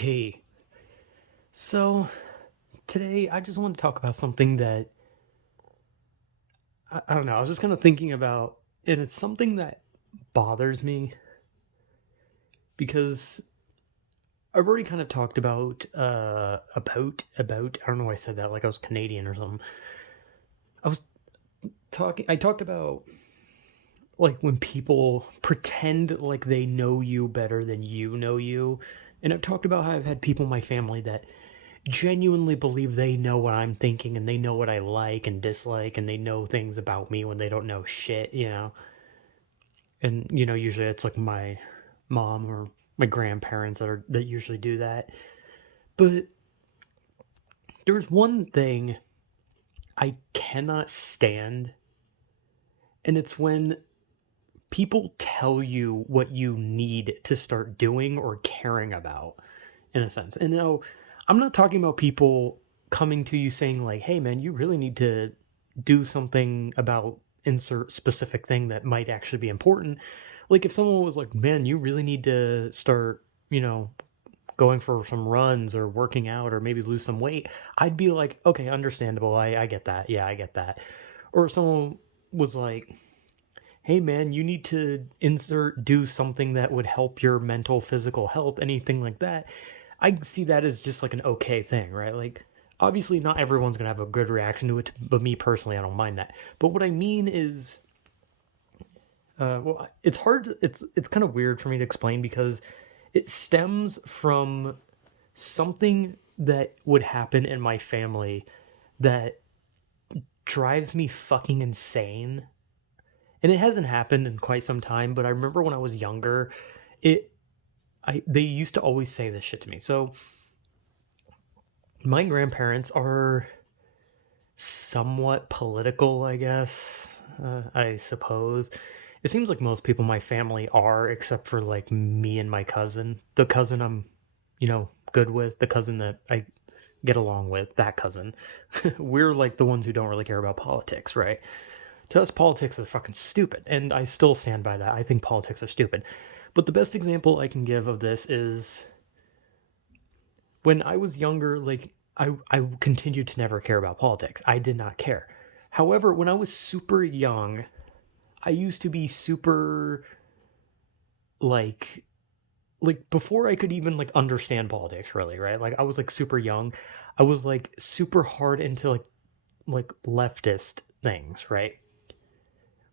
Hey, so today I just want to talk about something that I don't know. I was just kind of thinking about, and it's something that bothers me because I've already kind of talked about. I don't know why I said that like I was Canadian or something. I was I talked about like when people pretend like they know you better than you know you, and I've talked about how I've had people in my family that genuinely believe they know what I'm thinking and they know what I like and dislike and they know things about me when they don't know shit. And usually it's like my mom or my grandparents that usually do that. But there's one thing I cannot stand, and it's when people tell you what you need to start doing or caring about, in a sense. And no, I'm not talking about people coming to you saying like, "Hey man, you really need to do something about insert specific thing that might actually be important." Like if someone was like, "Man, you really need to start, going for some runs or working out or maybe lose some weight." I'd be like, "Okay, understandable. I get that. Yeah, I get that." Or if someone was like, "Hey man, you need to insert do something that would help your mental, physical health," anything like that. I see that as just like an okay thing, right? Like, obviously, not everyone's gonna have a good reaction to it, but me personally, I don't mind that. But what I mean is, well, it's hard. It's kind of weird for me to explain because it stems from something that would happen in my family that drives me fucking insane. And it hasn't happened in quite some time, but I remember when I was younger, it I they used to always say this shit to me. So my grandparents are somewhat political, I guess. I suppose. It seems like most people in my family are, except for like me and my cousin. The cousin I'm, good with, the cousin that I get along with, that cousin. We're like the ones who don't really care about politics, right? To us, politics is fucking stupid, and I still stand by that. I think politics are stupid. But the best example I can give of this is when I was younger, like I continued to never care about politics. I did not care. However, when I was super young, I used to be super like before I could even like understand politics really, right? Like I was like super young. I was like super hard into like leftist things, right?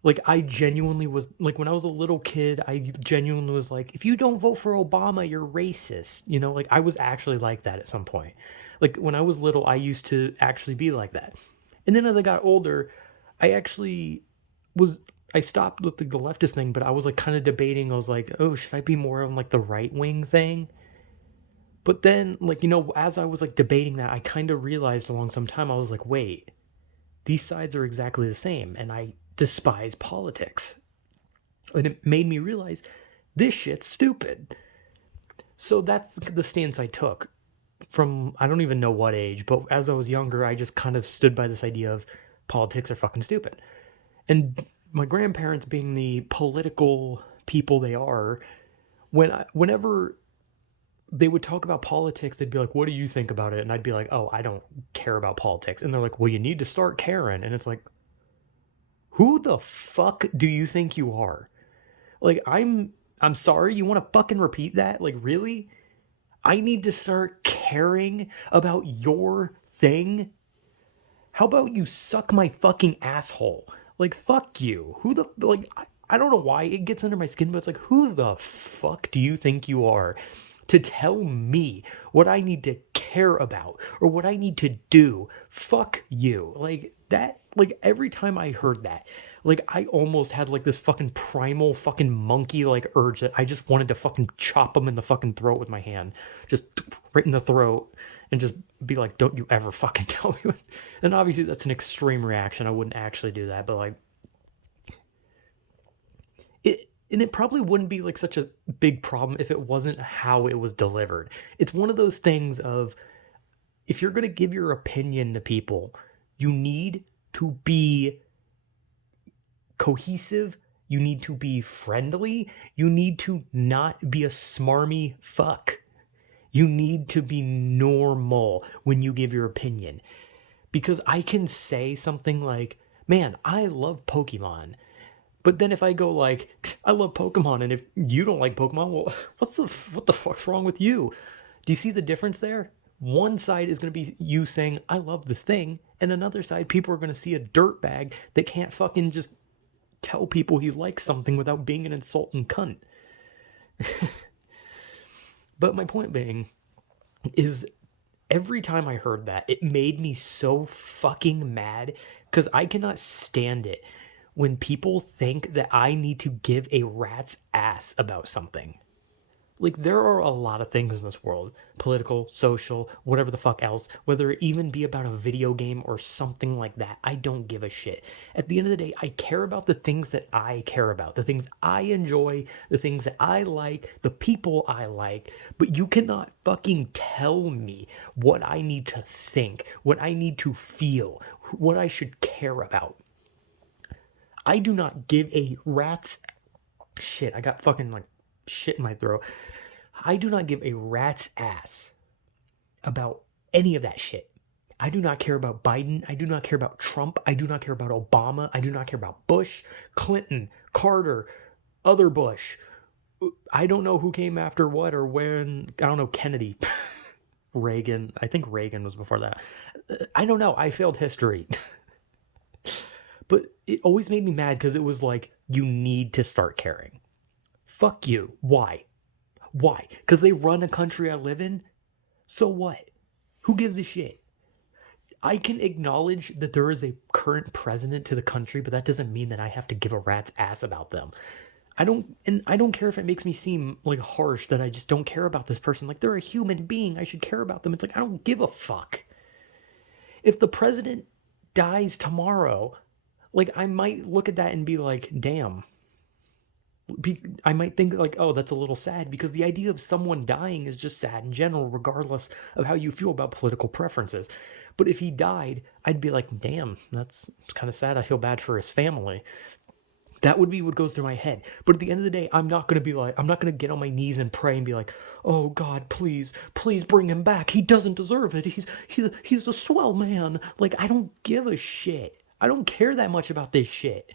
Like I genuinely was like when I was a little kid, I genuinely was like, if you don't vote for Obama, you're racist. Like I was actually like that at some point. Like when I was little, I used to actually be like that. And then as I got older, I actually was I stopped with the leftist thing, but I was like kind of debating. I was like, oh, should I be more on like the right wing thing? But then, like, as I was like debating that, I kind of realized along some time, I was like, wait, these sides are exactly the same, and I despise politics. And it made me realize this shit's stupid. So that's the stance I took from I don't even know what age, but as I was younger, I just kind of stood by this idea of politics are fucking stupid. And my grandparents being the political people they are, whenever they would talk about politics, they'd be like, "What do you think about it?" And I'd be like, "Oh, I don't care about politics." And they're like, "Well, you need to start caring." And it's like, "Who the fuck do you think you are?" Like I'm sorry, you want to fucking repeat that? Like really? I need to start caring about your thing? How about you suck my fucking asshole? Like fuck you. Who the like I don't know why it gets under my skin, but it's like who the fuck do you think you are to tell me what I need to care about or what I need to do? Fuck you. Like that like every time I heard that, like I almost had like this fucking primal fucking monkey like urge that I just wanted to fucking chop him in the fucking throat with my hand. Just right in the throat and just be like, "Don't you ever fucking tell me." And obviously, that's an extreme reaction. I wouldn't actually do that, but like it, and it probably wouldn't be like such a big problem if it wasn't how it was delivered. It's one of those things of if you're gonna give your opinion to people, you need to be cohesive. You need to be friendly. You need to not be a smarmy fuck. You need to be normal when you give your opinion. Because I can say something like, man, I love Pokemon. But then if I go like, I love Pokemon, and if you don't like Pokemon, well, what the fuck's wrong with you? Do you see the difference there? One side is going to be you saying, I love this thing, and another side, people are going to see a dirtbag that can't fucking just tell people he likes something without being an insulting cunt. But my point being is every time I heard that, it made me so fucking mad because I cannot stand it when people think that I need to give a rat's ass about something. Like, there are a lot of things in this world, political, social, whatever the fuck else, whether it even be about a video game or something like that. I don't give a shit. At the end of the day, I care about the things that I care about, the things I enjoy, the things that I like, the people I like. But you cannot fucking tell me what I need to think, what I need to feel, what I should care about. I do not give a rat's shit. I got fucking like shit in my throat. I do not give a rat's ass about any of that shit. I do not care about Biden. I do not care about Trump. I do not care about Obama. I do not care about Bush, Clinton, Carter, other Bush. I don't know who came after what or when. I don't know, Kennedy, Reagan. I think Reagan was before that. I don't know. I failed history. But it always made me mad because it was like, you need to start caring. Fuck you. Why? Why? Because they run a country I live in? So what? Who gives a shit? I can acknowledge that there is a current president to the country, but that doesn't mean that I have to give a rat's ass about them. I don't care if it makes me seem like harsh that I just don't care about this person. Like, they're a human being. I should care about them. It's like, I don't give a fuck. If the president dies tomorrow, like, I might look at that and be like, damn. I might think like, oh, that's a little sad, because the idea of someone dying is just sad in general, regardless of how you feel about political preferences. But if he died, I'd be like, damn, that's kind of sad. I feel bad for his family. That would be what goes through my head. But at the end of the day, I'm not going to get on my knees and pray and be like, oh God, please, please bring him back. He doesn't deserve it. He's a swell man. Like, I don't give a shit. I don't care that much about this shit.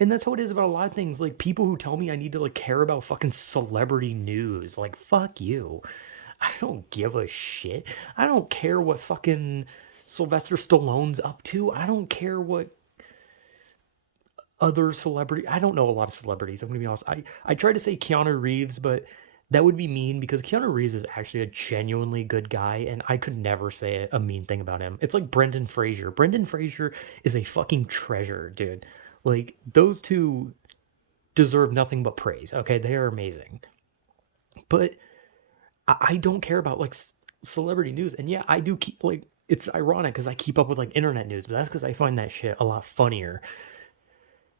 And that's how it is about a lot of things. Like, people who tell me I need to like care about fucking celebrity news. Like, fuck you. I don't give a shit. I don't care what fucking Sylvester Stallone's up to. I don't care what other celebrity. I don't know a lot of celebrities. I'm gonna be honest. I try to say Keanu Reeves, but that would be mean because Keanu Reeves is actually a genuinely good guy, and I could never say a mean thing about him. It's like Brendan Fraser. Brendan Fraser is a fucking treasure, dude. Like, those two deserve nothing but praise. Okay, they are amazing. But I don't care about like celebrity news. And yeah, I do keep like, it's ironic because I keep up with like internet news, but that's because I find that shit a lot funnier.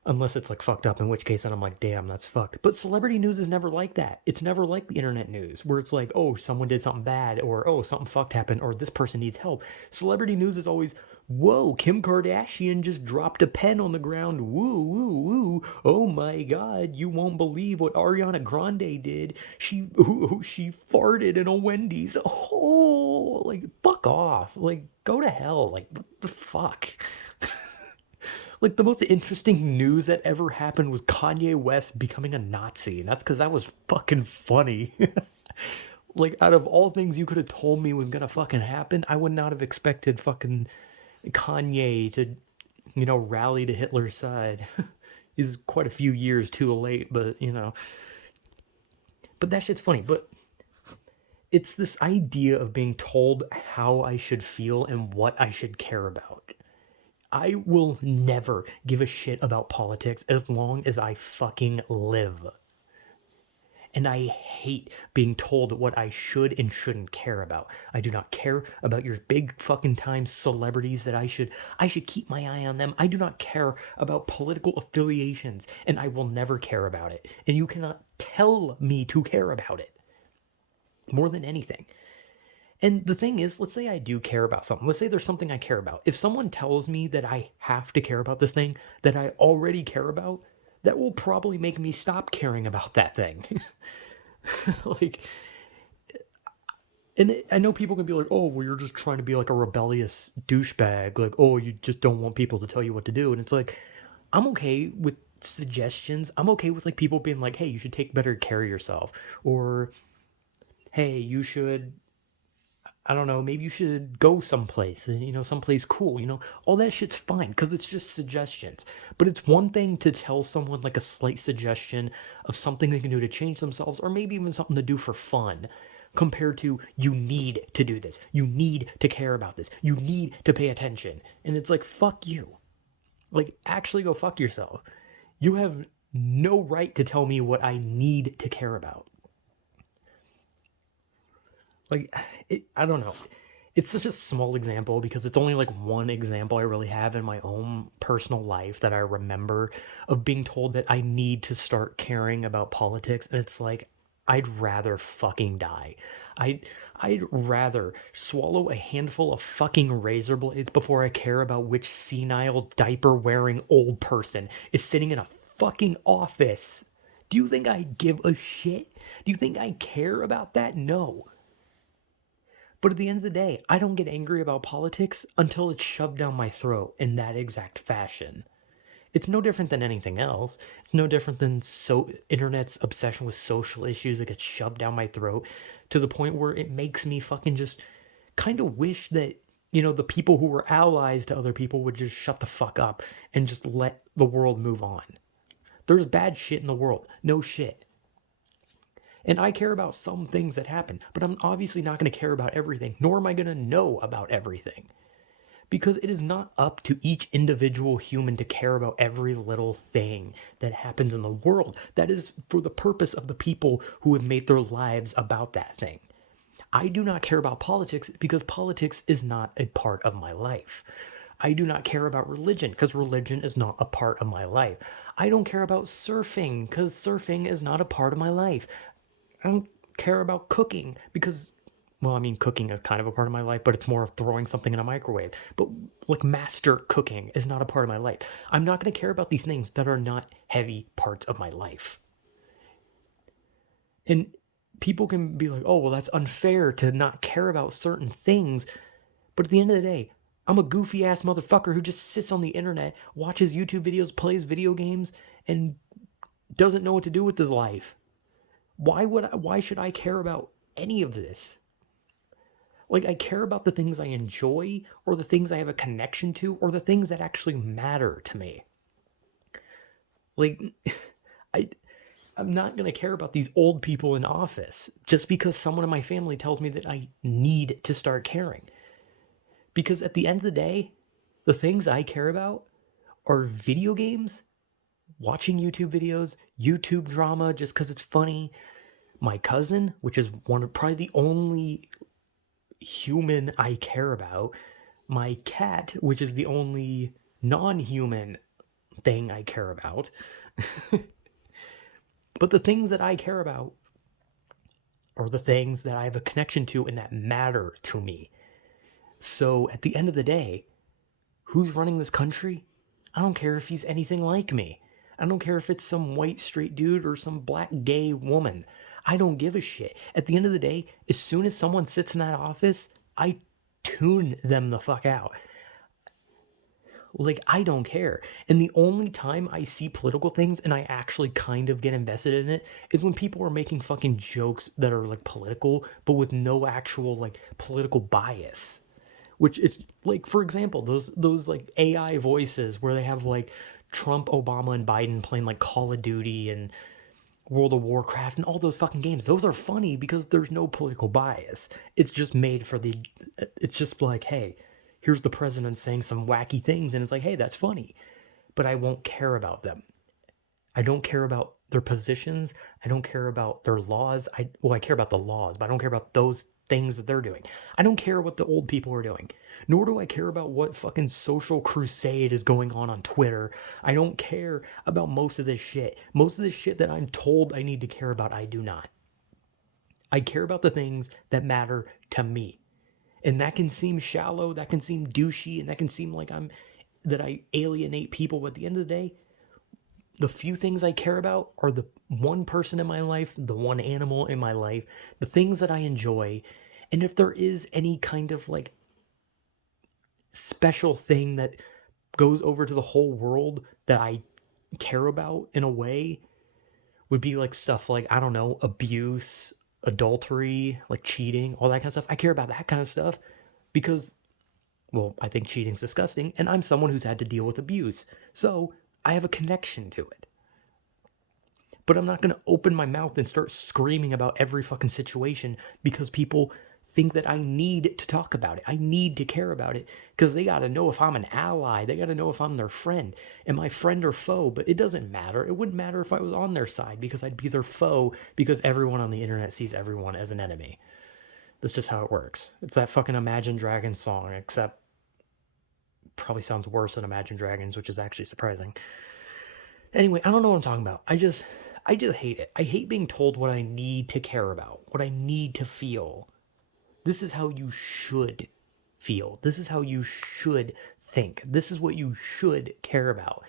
Unless it's like fucked up, in which case then I'm like, damn, that's fucked. But celebrity news is never like that. It's never like the internet news where it's like, oh, someone did something bad, or oh, something fucked happened, or this person needs help. Celebrity news is always, whoa, Kim Kardashian just dropped a pen on the ground. Woo, woo, woo. Oh my God, you won't believe what Ariana Grande did. She farted in a Wendy's. Oh, like, fuck off. Like, go to hell. Like, what the fuck? Like, the most interesting news that ever happened was Kanye West becoming a Nazi, and that's because that was fucking funny. Like, out of all things you could have told me was gonna fucking happen, I would not have expected fucking Kanye to, rally to Hitler's side. He's quite a few years too late, but, But that shit's funny, but it's this idea of being told how I should feel and what I should care about. I will never give a shit about politics as long as I fucking live. And I hate being told what I should and shouldn't care about. I do not care about your big fucking time celebrities that I should keep my eye on them. I do not care about political affiliations, and I will never care about it. And you cannot tell me to care about it more than anything. And the thing is, let's say I do care about something. Let's say there's something I care about. If someone tells me that I have to care about this thing that I already care about, that will probably make me stop caring about that thing. Like, And I know people can be like, oh, well, you're just trying to be like a rebellious douchebag. Like, oh, you just don't want people to tell you what to do. And it's like, I'm okay with suggestions. I'm okay with like people being like, hey, you should take better care of yourself. Or, hey, you should, I don't know, maybe you should go someplace, someplace cool, all that shit's fine because it's just suggestions. But it's one thing to tell someone like a slight suggestion of something they can do to change themselves, or maybe even something to do for fun, compared to you need to do this, you need to care about this, you need to pay attention. And it's like, fuck you. Like, actually go fuck yourself. You have no right to tell me what I need to care about. Like, I don't know. It's such a small example because it's only like one example I really have in my own personal life that I remember of being told that I need to start caring about politics. And it's like, I'd rather fucking die. I'd, I'd rather swallow a handful of fucking razor blades before I care about which senile diaper wearing old person is sitting in a fucking office. Do you think I give a shit? Do you think I care about that? No. But at the end of the day, I don't get angry about politics until it's shoved down my throat in that exact fashion. It's no different than anything else. It's no different than internet's obsession with social issues that gets shoved down my throat to the point where it makes me fucking just kind of wish that, the people who were allies to other people would just shut the fuck up and just let the world move on. There's bad shit in the world. No shit. And I care about some things that happen, but I'm obviously not going to care about everything, nor am I going to know about everything. Because it is not up to each individual human to care about every little thing that happens in the world. That is for the purpose of the people who have made their lives about that thing. I do not care about politics because politics is not a part of my life. I do not care about religion because religion is not a part of my life. I don't care about surfing because surfing is not a part of my life. I don't care about cooking because, well, I mean, cooking is kind of a part of my life, but it's more of throwing something in a microwave. But like master cooking is not a part of my life. I'm not going to care about these things that are not heavy parts of my life. And people can be like, oh, well, that's unfair to not care about certain things. But at the end of the day, I'm a goofy ass motherfucker who just sits on the internet, watches YouTube videos, plays video games, and doesn't know what to do with his life. Why should I care about any of this? Like, I care about the things I enjoy, or the things I have a connection to, or the things that actually matter to me. Like, I, I'm not going to care about these old people in office just because someone in my family tells me that I need to start caring. Because at the end of the day, the things I care about are video games, watching YouTube videos, YouTube drama just because it's funny, my cousin, which is one of probably the only human I care about, my cat, which is the only non-human thing I care about. But the things that I care about are the things that I have a connection to and that matter to me. So at the end of the day, who's running this country? I don't care if he's anything like me. I don't care if it's some white straight dude or some black gay woman. I don't give a shit. At the end of the day, as soon as someone sits in that office, I tune them the fuck out. Like, I don't care. And the only time I see political things and I actually kind of get invested in it is when people are making fucking jokes that are like political, but with no actual like political bias. Which is like, for example, those like AI voices where they have like Trump, Obama, and Biden playing like Call of Duty and World of Warcraft and all those fucking games. Those are funny because there's no political bias. It's just made for the. It's just like, hey, here's the president saying some wacky things, and it's like, hey, that's funny. But I won't care about them. I don't care about their positions. I don't care about their laws. I care about the laws, but I don't care about those things that they're doing. I don't care what the old people are doing. Nor do I care about what fucking social crusade is going on Twitter. I don't care about most of this shit. Most of this shit that I'm told I need to care about, I do not. I care about the things that matter to me. And that can seem shallow, that can seem douchey, and that can seem like that I alienate people, but at the end of the day, the few things I care about are the one person in my life, the one animal in my life, the things that I enjoy, And if there is any kind of like special thing that goes over to the whole world that I care about in a way, would be like stuff like, I don't know, abuse, adultery, like cheating, all that kind of stuff. I care about that kind of stuff because, well, I think cheating's disgusting, and I'm someone who's had to deal with abuse. So I have a connection to it. But I'm not going to open my mouth and start screaming about every fucking situation because people think that I need to talk about it. I need to care about it because they got to know if I'm an ally. They got to know if I'm their friend. Am I friend or foe? But it doesn't matter. It wouldn't matter if I was on their side because I'd be their foe because everyone on the internet sees everyone as an enemy. That's just how it works. It's that fucking Imagine Dragons song, except probably sounds worse than Imagine Dragons, which is actually surprising. Anyway, I don't know what I'm talking about. I just hate it. I hate being told what I need to care about, what I need to feel. This is how you should feel. This is how you should think. This is what you should care about.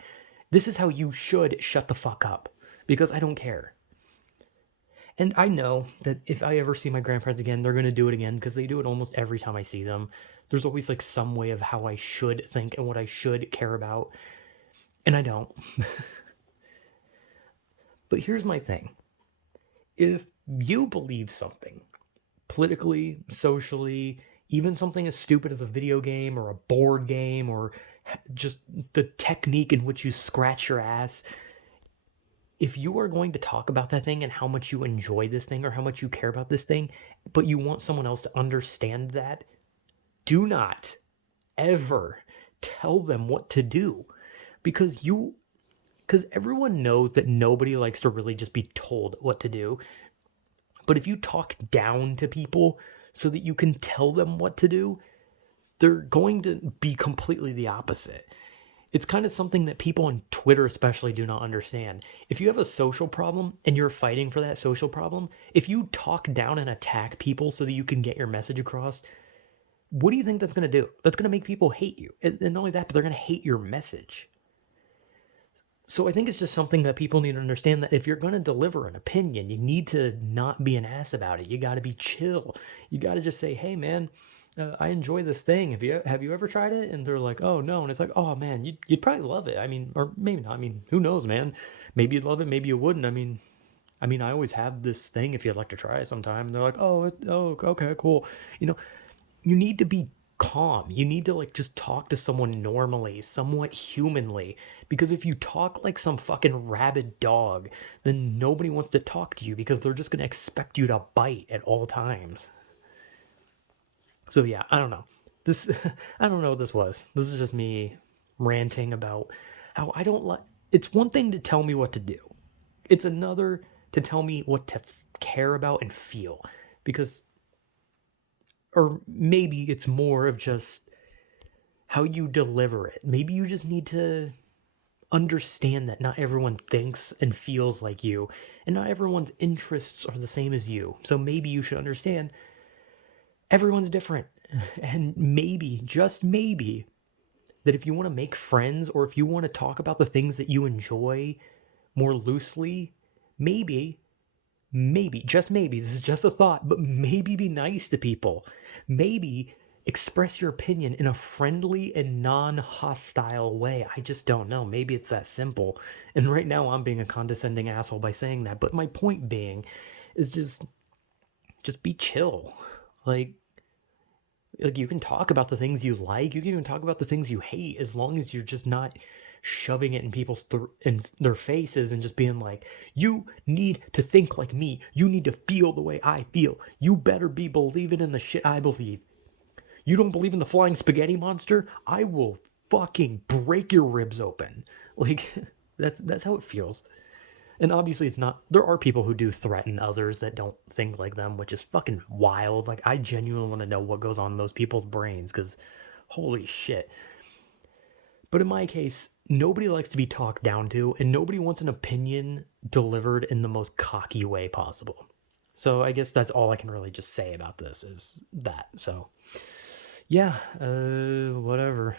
This is how you should shut the fuck up because I don't care. And I know that if I ever see my grandparents again, they're going to do it again because they do it almost every time I see them. There's always like some way of how I should think and what I should care about. And I don't. But here's my thing. If you believe something, politically, socially, even something as stupid as a video game or a board game or just the technique in which you scratch your ass, if you are going to talk about that thing and how much you enjoy this thing or how much you care about this thing, but you want someone else to understand that, do not ever tell them what to do because everyone knows that nobody likes to really just be told what to do. But if you talk down to people so that you can tell them what to do, they're going to be completely the opposite. It's kind of something that people on Twitter especially do not understand. If you have a social problem and you're fighting for that social problem, if you talk down and attack people so that you can get your message across, what do you think that's going to do? That's going to make people hate you. And not only that, but they're going to hate your message. So I think it's just something that people need to understand, that if you're going to deliver an opinion, you need to not be an ass about it. You got to be chill. You got to just say, hey, man, I enjoy this thing. Have you ever tried it? And they're like, oh, no. And it's like, oh, man, you'd probably love it. I mean, or maybe not. I mean, who knows, man? Maybe you'd love it. Maybe you wouldn't. I mean, I always have this thing if you'd like to try it sometime. And they're like, oh, okay, cool. You know, you need to be calm. You need to like just talk to someone normally, somewhat humanly. Because if you talk like some fucking rabid dog, then nobody wants to talk to you because they're just going to expect you to bite at all times. So yeah, I don't know. This I don't know what this was. This is just me ranting about how I don't like. It's one thing to tell me what to do. It's another to tell me what to care about and feel. Because or maybe it's more of just how you deliver it. Maybe you just need to understand that not everyone thinks and feels like you, and not everyone's interests are the same as you. So maybe you should understand everyone's different. And maybe, just maybe, that if you want to make friends or if you want to talk about the things that you enjoy more loosely, maybe, just maybe, this is just a thought, but maybe be nice to people. Maybe express your opinion in a friendly and non-hostile way. I just don't know. Maybe it's that simple. And right now I'm being a condescending asshole by saying that. But my point being is just be chill. Like you can talk about the things you like. You can even talk about the things you hate as long as you're just not shoving it in people's in their faces and just being like, you need to think like me. You need to feel the way I feel. You better be believing in the shit I believe. You don't believe in the flying spaghetti monster? I will fucking break your ribs open. Like that's how it feels. And obviously it's not, there are people who do threaten others that don't think like them, which is fucking wild. Like I genuinely want to know what goes on in those people's brains because holy shit. But in my case, nobody likes to be talked down to, and nobody wants an opinion delivered in the most cocky way possible. So I guess that's all I can really just say about this is that. So yeah, whatever.